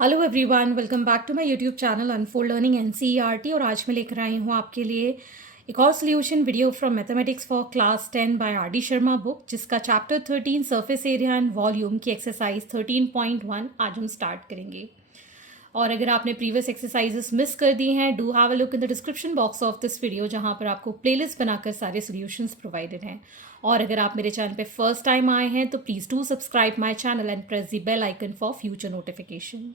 Hello everyone, welcome back to my YouTube channel unfold learning NCERT. और आज मैं लेकर आई हूँ आपके लिए एक और solution video from mathematics for class 10 by R D Sharma book, जिसका chapter 13 surface area and volume की एक्सरसाइज 13.1 आज हम स्टार्ट करेंगे। और अगर आपने प्रीवियस एक्सरसाइजेस मिस कर दी हैं, do have a look in the description box of this video, जहाँ पर आपको प्लेलिस्ट बनाकर सारे सॉल्यूशंस प्रोवाइडेड हैं। और अगर आप मेरे चैनल पे फर्स्ट टाइम आए हैं तो please do subscribe my channel and press the bell icon for future notification.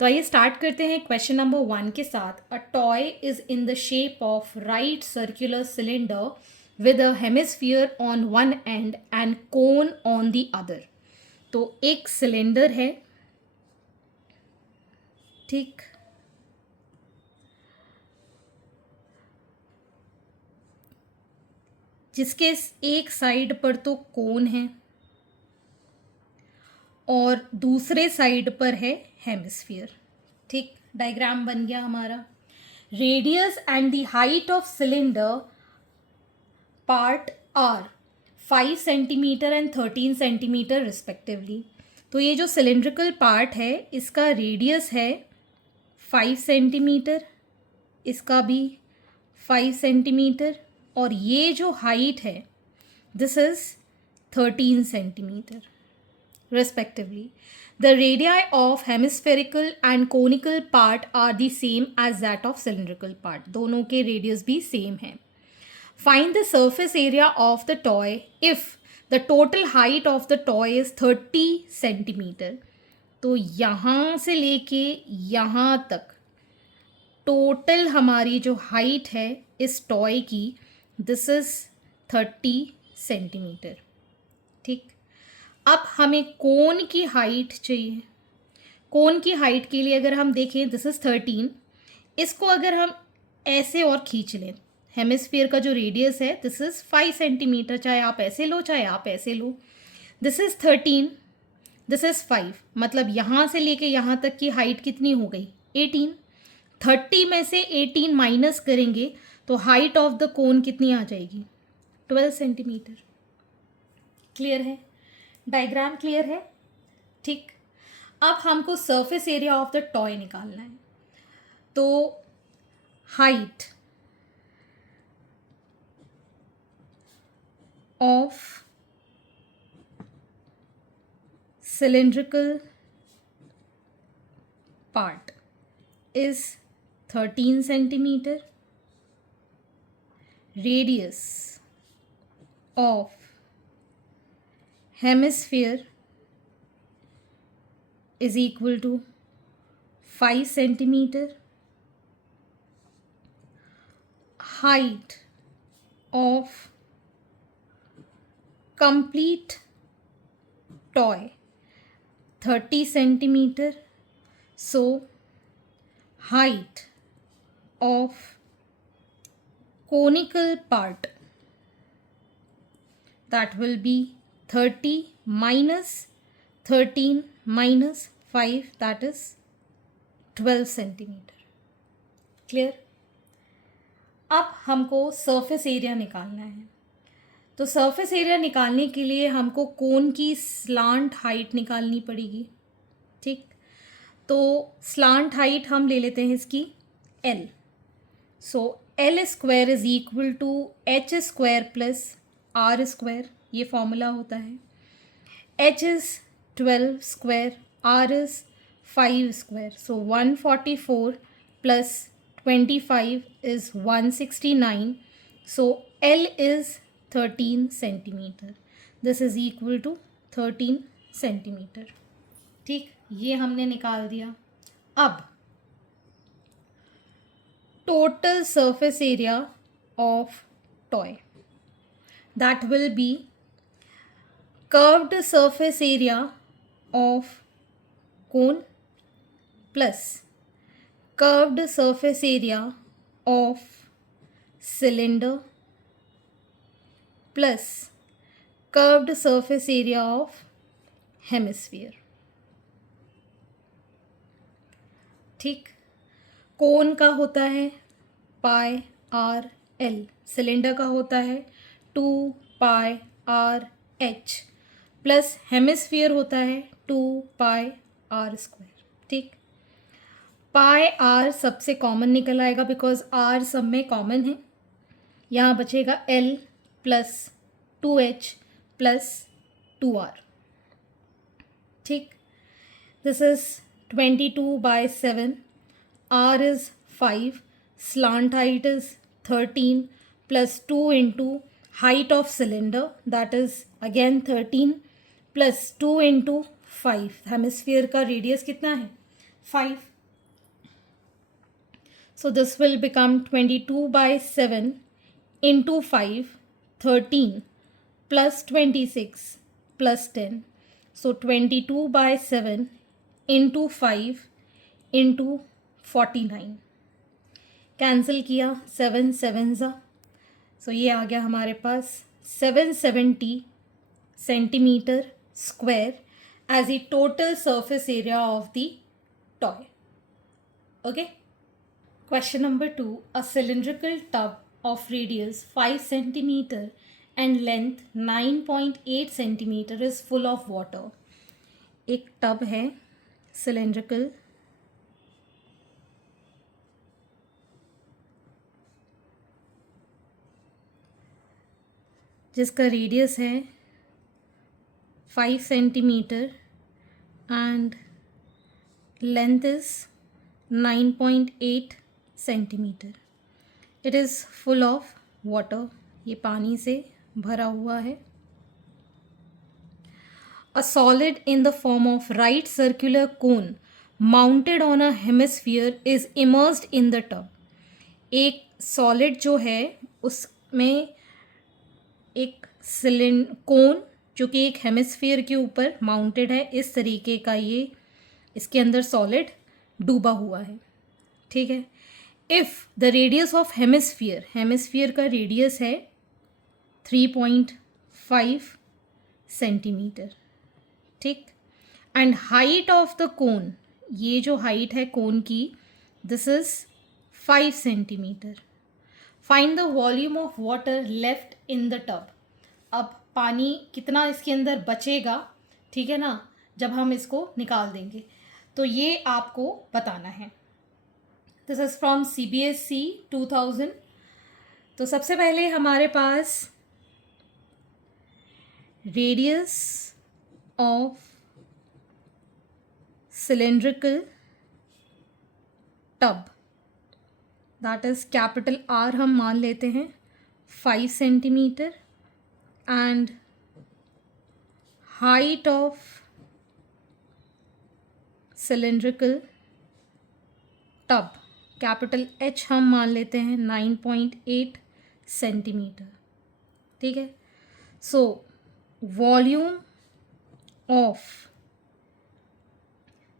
तो आइए स्टार्ट करते हैं क्वेश्चन नंबर 1 के साथ। A toy is in the shape of right circular cylinder with a hemisphere on one and and cone on the other. तो एक cylinder है, ठीक, जिसके एक साइड पर तो कोन है और दूसरे साइड पर है हेमिस्फीयर। ठीक, डायग्राम बन गया हमारा। Radius and the height of cylinder part are 5 centimetre and 13 centimetre respectively. तो ये जो सिलेंड्रिकल पार्ट है, इसका रेडियस है 5 सेंटीमीटर, इसका भी 5 सेंटीमीटर, और ये जो हाइट है this is 13 centimetre respectively. The radii of hemispherical and conical part are the same as that of cylindrical part. दोनों के रेडियस भी सेम है. Find the surface area of the toy if the total height of the toy is 30 centimeter. तो यहाँ से लेके यहाँ तक टोटल हमारी जो हाइट है इस टॉय की, दिस इज 30 सेंटीमीटर. ठीक, अब हमें कोन की हाइट चाहिए. कोन की हाइट के लिए अगर हम देखें, दिस इज 13, इसको अगर हम ऐसे और खींच लें, हेमिस्फीयर का जो रेडियस है दिस इज 5 सेंटीमीटर, चाहे आप ऐसे लो चाहे आप ऐसे लो. दिस इज 13, दिस इज 5, मतलब यहाँ से लेके यहाँ तक की हाइट कितनी हो गई? 18. 30 में से 18 माइनस करेंगे तो हाइट ऑफ द कोन कितनी आ जाएगी? 12 सेंटीमीटर. क्लियर है? डायग्राम क्लियर है? ठीक, अब हमको surface area of the toy निकालना है. तो height of cylindrical part is 13 centimeter. Radius of hemisphere is equal to 5 centimeter. Height of complete toy 30 centimeter. So height of conical part, that will be 30 minus 13 minus 5, that is 12 centimetre. Clear? अब हमको surface area निकालना है. तो surface area निकालने के लिए हमको कोन की स्लांट हाइट निकालनी पड़ेगी. ठीक, तो स्लांट हाइट हम ले लेते हैं इसकी L. So L square is equal to H square plus R square. ये फॉर्मूला होता है. H is 12 square, R is 5 square. So 144 plus 25 is 169. So L is 13 centimetre. This is equal to 13 centimetre. ठीक, ये हमने निकाल दिया. अब total surface area of toy, that will be curved surface area of cone plus curved surface area of cylinder plus curved surface area of hemisphere. ठीक, कोन का होता है पाई आर एल, सिलेंडर का होता है 2 pi R H, plus hemisphere होता है 2 pi R square. ठीक, पाई आर सबसे कॉमन निकल आएगा बिकॉज आर सब में कॉमन है। यहाँ बचेगा L plus 2h plus 2r। ठीक, this is 22/7, r is 5, slant height is 13 plus 2 into height of cylinder, that is again 13 plus 2 into 5, hemisphere का रेडियस कितना है 5, so this will become 22/7 into 5, 13 plus 26 plus 10, so 22/7 into 5 into 49, cancel किया 7 7 ज़ा, so ये आ गया हमारे पास 770 centimetre square as a total surface area of the toy. Okay, question number 2, a cylindrical tub of radius 5 centimeter and length 9.8 centimeter is full of water। एक tub है cylindrical, जिसका रेडियस है 5 centimetre and length is 9.8 centimetre. It is full of water, ये पानी से भरा हुआ है। A solid in the form of right circular cone mounted on a hemisphere is immersed in the tub. एक सॉलिड जो है उसमें एक कोन जो कि एक हेमिस्फीयर के ऊपर माउंटेड है, इस तरीके का ये इसके अंदर सॉलिड डूबा हुआ है। ठीक है, if the radius of hemisphere का रेडियस है 3.5 सेंटीमीटर। ठीक, and height of the cone, ये जो हाइट है कोन की, this is 5 centimetre. Find the volume of water left in the tub. अब पानी कितना इसके अंदर बचेगा, ठीक है ना, जब हम इसको निकाल देंगे, तो ये आपको बताना है। This is from CBSE 2000। तो सबसे पहले हमारे पास radius of cylindrical tub, that is capital R हम मान लेते हैं 5 centimetre, and height of cylindrical tub capital H हम मान लेते हैं 9.8 सेंटीमीटर। ठीक है, so volume of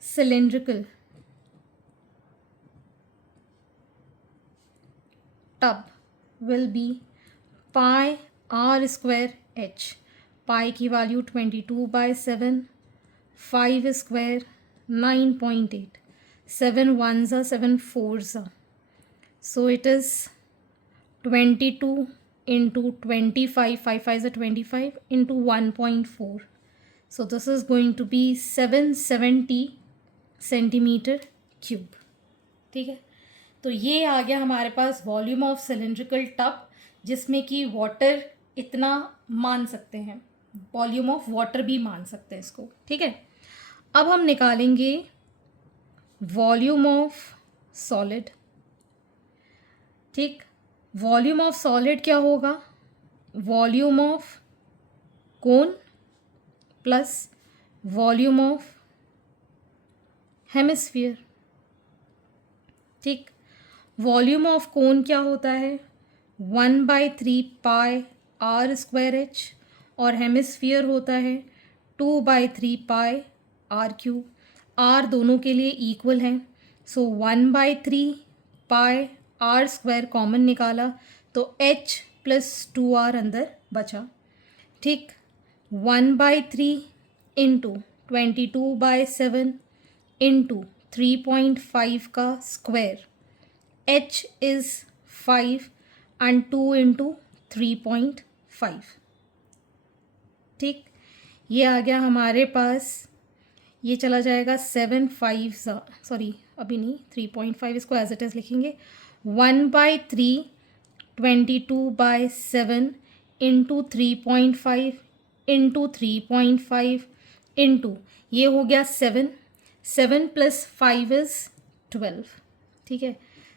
cylindrical tub will be pi R square H। Pi की value 22/7, 5 square 9.8, 7 1s are 7 4s are, so it is 22 into 25, 5 5s are 25 into 1.4, so this is going to be 770 centimetre cube. ठीक है, तो ये आ गया हमारे पास volume of cylindrical tub, जिसमें कि वाटर इतना मान सकते हैं, वॉल्यूम ऑफ वाटर भी मान सकते हैं इसको। ठीक है, अब हम निकालेंगे वॉल्यूम ऑफ सॉलिड। ठीक, वॉल्यूम ऑफ सॉलिड क्या होगा, volume of cone plus volume of hemisphere. ठीक, वॉल्यूम ऑफ कोन क्या होता है 1/3 पाई R स्क्वायर H, और हेमिस्फीयर होता है 2/3 पाई R क्यूब। R दोनों के लिए इक्वल है, सो 1/3 पाई R स्क्वायर कॉमन निकाला तो H प्लस 2R अंदर बचा। ठीक, 1/3 इंटू 22/7 इंटू 3.5 का square, H is 5 and 2 into 3.5। ठीक, ये आ गया हमारे पास, ये चला जाएगा 7 5 सॉरी अभी नहीं 3.5 इसको एज इट इज़ लिखेंगे 1/3 22/7 इंटू 3.5 इंटू 3.5 इंटू ये हो गया 7 + 5 इज़ 12 ठीक है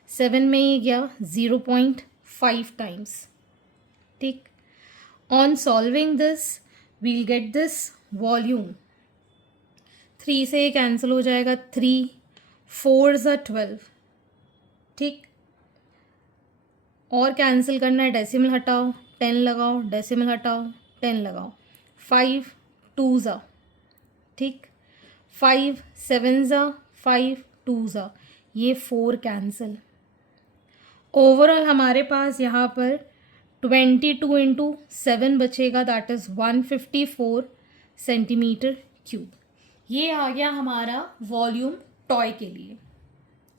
7 में ये गया 0.5 टाइम्स ठीक on solving this will get this volume 3 से ये कैंसिल हो जाएगा 3 4 ज़ा 12 ठीक और कैंसिल करना है डेसिमल हटाओ 10 लगाओ डेसिमल हटाओ 10 लगाओ 5 2 ज़ा ठीक 5 7 ज़ा 5 2 ज़ा ये 4 कैंसिल ओवरऑल हमारे पास यहाँ पर 22 इंटू 7 बचेगा दैट इज़ 154 सेंटीमीटर क्यूब ये आ गया हमारा वॉल्यूम टॉय के लिए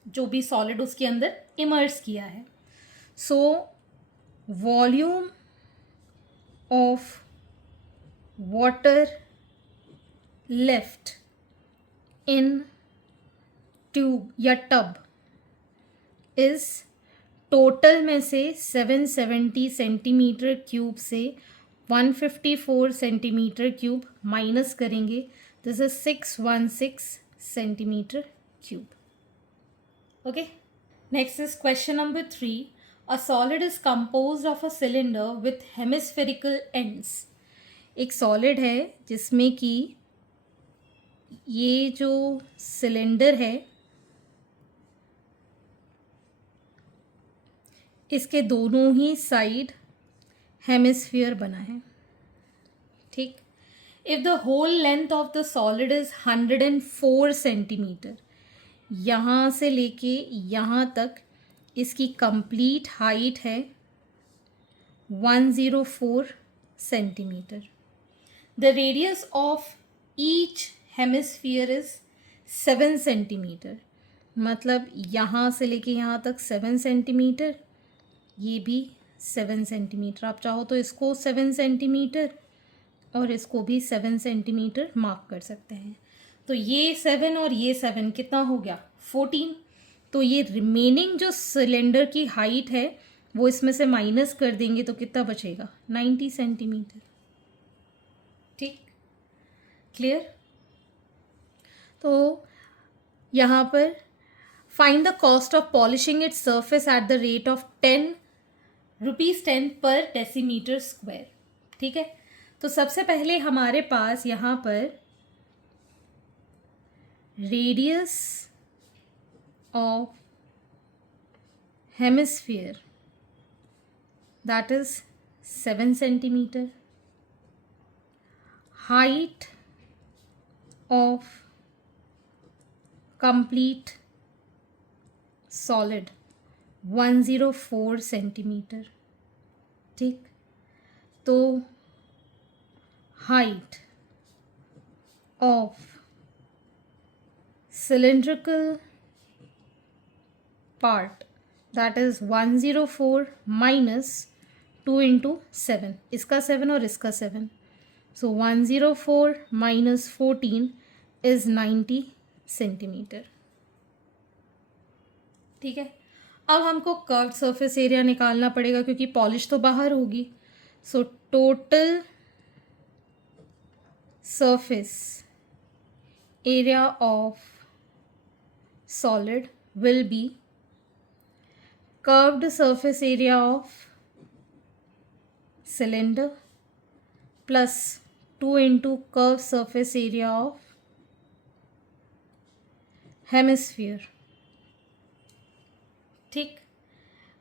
जो भी सॉलिड उसके अंदर इमर्स किया है so volume of water left in tube या टब इज़ टोटल में से 770 सेंटीमीटर क्यूब से 154 सेंटीमीटर क्यूब माइनस करेंगे this is 616 centimetre cube okay next is question number 3 a solid is composed of a cylinder with hemispherical ends एक solid है जिसमें कि ये जो सिलेंडर है इसके दोनों ही साइड हेमिस्फीयर बना है ठीक if the whole length of the solid is 104 centimetre यहाँ से लेके यहाँ तक इसकी कंप्लीट हाइट है 104 centimetre the radius of each hemisphere is 7 centimetre मतलब यहाँ से लेके यहाँ तक 7 सेंटीमीटर ये भी 7 सेंटीमीटर आप चाहो तो इसको 7 सेंटीमीटर और इसको भी 7 सेंटीमीटर मार्क कर सकते हैं तो ये 7 और ये 7 कितना हो गया 14 तो ये रिमेनिंग जो सिलेंडर की हाइट है वो इसमें से माइनस कर देंगे तो कितना बचेगा 90 सेंटीमीटर ठीक क्लियर तो यहाँ पर find the cost of polishing its surface at the rate of ₹10 पर डेसीमीटर स्क्वायर ठीक है तो सबसे पहले हमारे पास यहाँ पर radius of hemisphere that is 7 centimetre height of complete solid 104 centimetre ठीक तो height of cylindrical part that is 104 minus 2 into 7 इसका 7 और इसका 7 so 104 minus 14 is 90 सेंटीमीटर ठीक है अब हमको कर्व्ड सरफेस एरिया निकालना पड़ेगा क्योंकि पॉलिश तो बाहर होगी so total surface area of solid will be curved surface area of cylinder plus 2 into curved surface area of hemisphere ठीक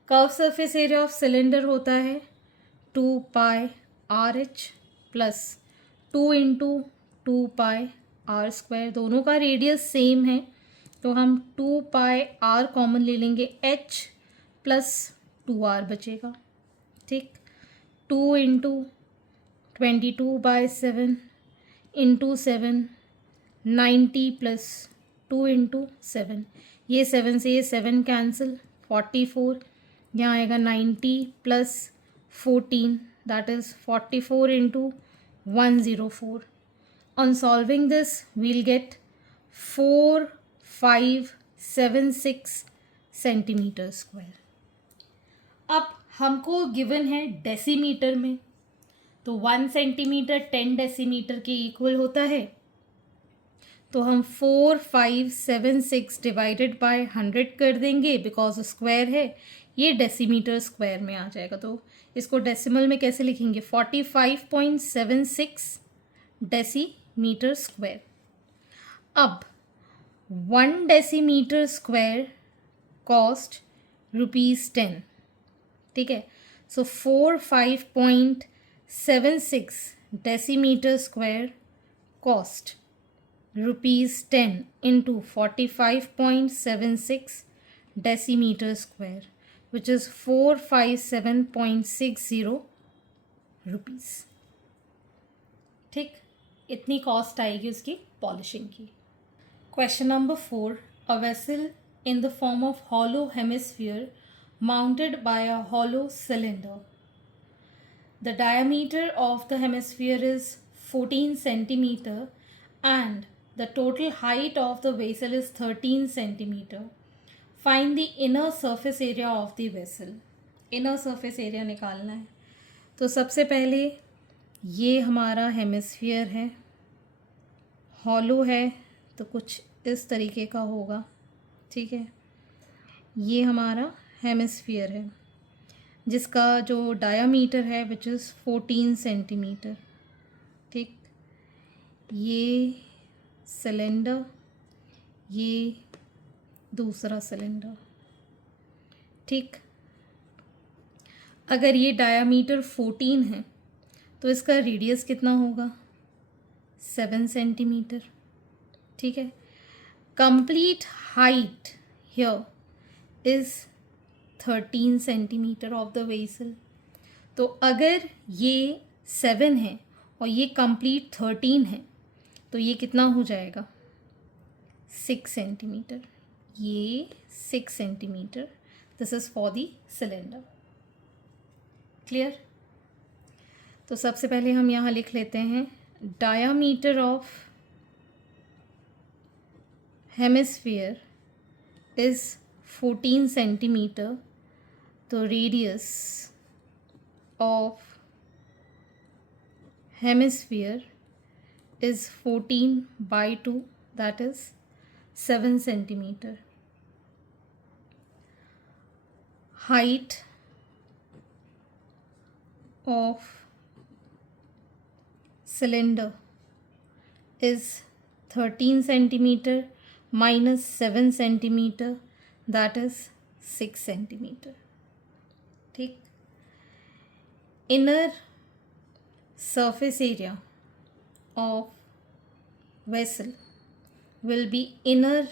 curve surface area of cylinder होता है 2 pi R H plus 2 into 2 pi R square दोनों का radius same है तो हम 2 pi are common ले लेंगे एच प्लस 2 आर बचेगा ठीक 2 इंटू 22/7 इंटू 7 90 प्लस 2 इंटू 7 ये 7 से ये 7 कैंसिल 44 यहाँ आएगा 90 plus 14 that is 44 into 104 on solving this we'll get 4576 centimetre square. अब हमको गिवन है डेसीमीटर में, तो 1 सेंटीमीटर 10 डेसीमीटर के इक्वल होता है। तो हम 4576 डिवाइडेड बाय 100 कर देंगे, बिकॉज स्क्वायर है, ये डेसीमीटर स्क्वायर में आ जाएगा। तो इसको डेसिमल में कैसे लिखेंगे? 45.76 डेसीमीटर स्क्वायर। अब 1 डेसीमीटर स्क्वायर कॉस्ट ₹10, ठीक है। सो 45.76 decimetre square cost ₹10 into 45.76 decimetre square, which is 457.60 rupees. ठीक, इतनी कॉस्ट आएगी उसकी पॉलिशिंग की। Question number 4. A vessel in the form of hollow hemisphere mounted by a hollow cylinder. The diameter of the hemisphere is 14 centimeter and the total height of the vessel is 13 centimeter. Find the inner surface area of the vessel. Inner surface area निकालना है। तो सबसे पहले ये हमारा hemisphere है, hollow है, तो कुछ इस तरीके का होगा, ठीक है। ये हमारा हेमिस्फीयर है जिसका जो डायामीटर है विच इज़ 14 सेंटीमीटर, ठीक। ये सिलेंडर, ये दूसरा सिलेंडर, ठीक। अगर ये डायामीटर 14 है तो इसका रेडियस कितना होगा? 7 सेंटीमीटर, ठीक है। Complete height here is 13 centimetre of the vessel. तो अगर ये 7 है और ये कंप्लीट 13 है तो ये कितना हो जाएगा? 6 सेंटीमीटर। ये 6 centimetre. This is for the cylinder. Clear? तो सबसे पहले हम यहाँ लिख लेते हैं diameter of hemisphere is 14 centimetre, तो radius of hemisphere is 14/2, that is 7 centimetre. Height of cylinder is 13 centimeter minus 7 centimeter, that is 6 centimeter, ठीक। inner surface area of vessel will be inner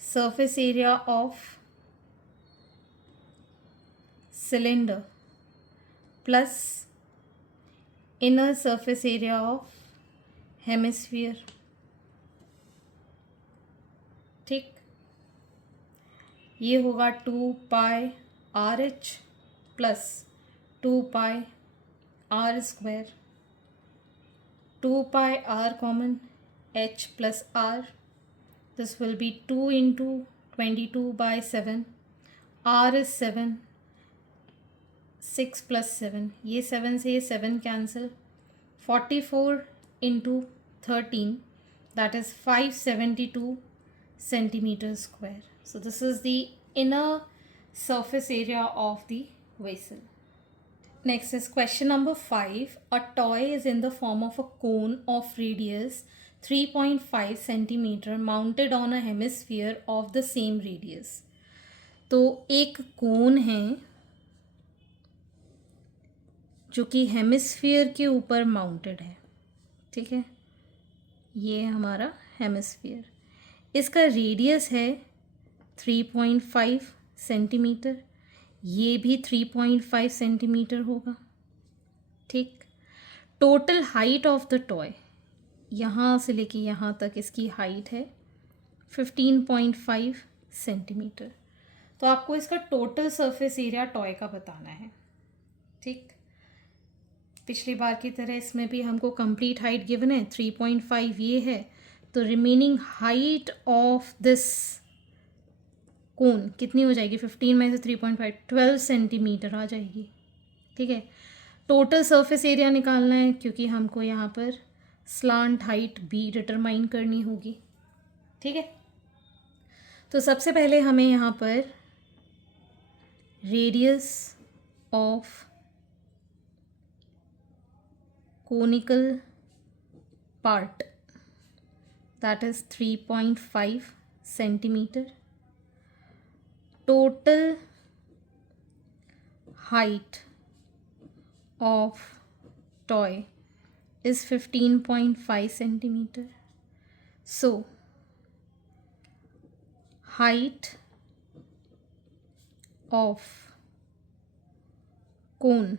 surface area of cylinder plus inner surface area of hemisphere, ठीक। ये होगा 2πRH plus 2πR², 2πR common, H plus R, this will be 2 into 22/7, R is 7, 6 plus 7, ये 7 से ये 7 cancel, 44 into 13, that is 572 centimeter square. So this is the inner surface area of the vessel. Next is question number 5. A toy is in the form of a cone of radius 3.5 centimeter mounted on a hemisphere of the same radius. तो एक कोन है जो कि hemisphere के ऊपर mounted है, ठीक है। ये हमारा हेमिस्फीयर, इसका रेडियस है 3.5 सेंटीमीटर, ये भी 3.5 सेंटीमीटर होगा, ठीक। Total height of the toy, यहाँ से लेके यहाँ तक इसकी हाइट है 15.5 सेंटीमीटर। तो आपको इसका टोटल सरफेस एरिया टॉय का बताना है, ठीक। पिछली बार की तरह इसमें भी हमको कंप्लीट हाइट गिवन है 3.5 ये है, तो रिमेनिंग हाइट ऑफ दिस कोन कितनी हो जाएगी, 15 में से 3.5 12 सेंटीमीटर आ जाएगी। ठीक है, टोटल सरफेस एरिया निकालना है क्योंकि हमको यहाँ पर स्लांट हाइट भी डिटरमाइन करनी होगी। ठीक है, तो सबसे पहले हमें यहाँ पर radius of conical part that is 3.5 centimetre, total height of toy is 15.5 centimeter. So height of cone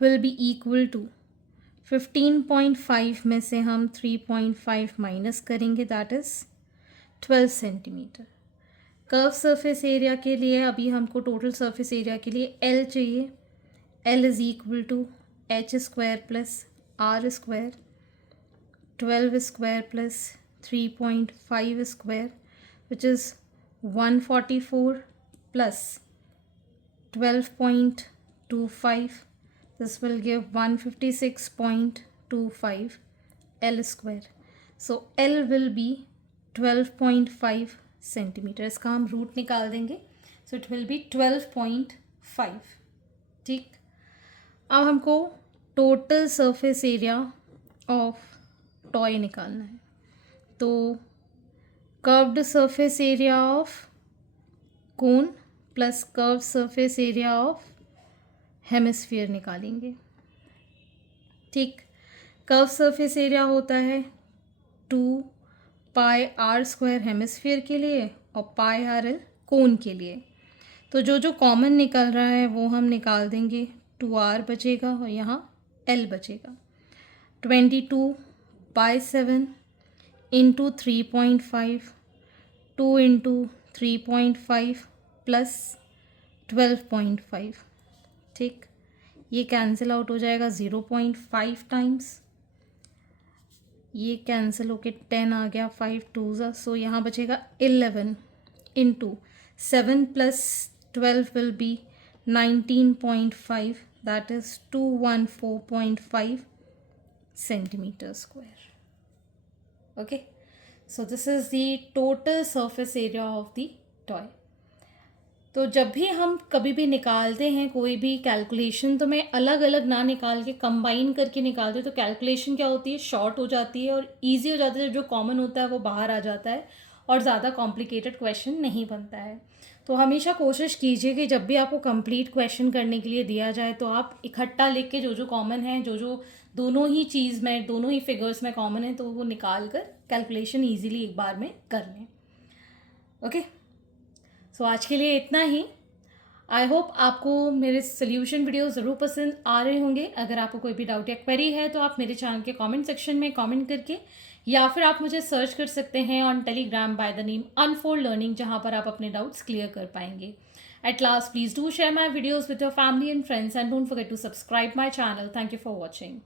will be equal to 15.5 में से हम 3.5 माइनस करेंगे, that is 12 centimetre. Curve surface area के लिए अभी हमको टोटल सरफेस एरिया के लिए L चाहिए। L is equal to h square plus r square, 12 square plus 3.5 square which is 144 plus 12.25, this will give 156.25 L square. So L will be 12.5 centimetre. इसका हम root निकाल देंगे, सो इट विल बी 12.5। ठीक, अब हमको total surface area of toy निकालना है। तो curved surface area of cone plus curve surface area of hemisphere निकालेंगे। ठीक, कर्व सरफेस एरिया होता है 2 पाई आर स्क्वायर हेमिस्फीयर के लिए और पाई आर एल कोन के लिए। तो जो जो कॉमन निकल रहा है वो हम निकाल देंगे, 2r बचेगा और यहाँ l बचेगा। 22/7 इंटू 3.5, 2 इंटू 3.5 प्लस 12.5। ठीक, ये कैंसिल आउट हो जाएगा 0.5 टाइम्स, ये कैंसिल होके 10 आ गया, 5 2 सो यहाँ बचेगा 11 into 7 plus 12 will be 19.5, that is 214.5 centimetre square. Okay, so this is the total surface area of the toy. तो जब भी हम कभी भी निकालते हैं कोई भी कैलकुलेशन, तो मैं अलग अलग ना निकाल के कंबाइन करके निकालती हूँ, तो कैलकुलेशन क्या होती है, शॉर्ट हो जाती है और इजी हो जाता है। जो कॉमन होता है वो बाहर आ जाता है और ज़्यादा कॉम्प्लिकेटेड क्वेश्चन नहीं बनता है। तो हमेशा कोशिश कीजिए कि जब भी आपको कंप्लीट क्वेश्चन करने के लिए दिया जाए तो आप इकट्ठा लिख के जो जो कॉमन है, जो जो दोनों ही चीज़ में, दोनों ही फिगर्स में कॉमन है, तो वो निकाल कर कैलकुलेशन ईजीली एक बार में कर लें। ओके, सो आज के लिए इतना ही। आई होप आपको मेरे सोल्यूशन वीडियो ज़रूर पसंद आ रहे होंगे। अगर आपको कोई भी डाउट या क्वेरी है तो आप मेरे चैनल के कमेंट सेक्शन में कमेंट करके, या फिर आप मुझे सर्च कर सकते हैं on Telegram by the name unfold learning, जहां पर आप अपने डाउट्स क्लियर कर पाएंगे। At last, please do share my videos with your family and friends and don't forget to subscribe my channel. Thank you for watching.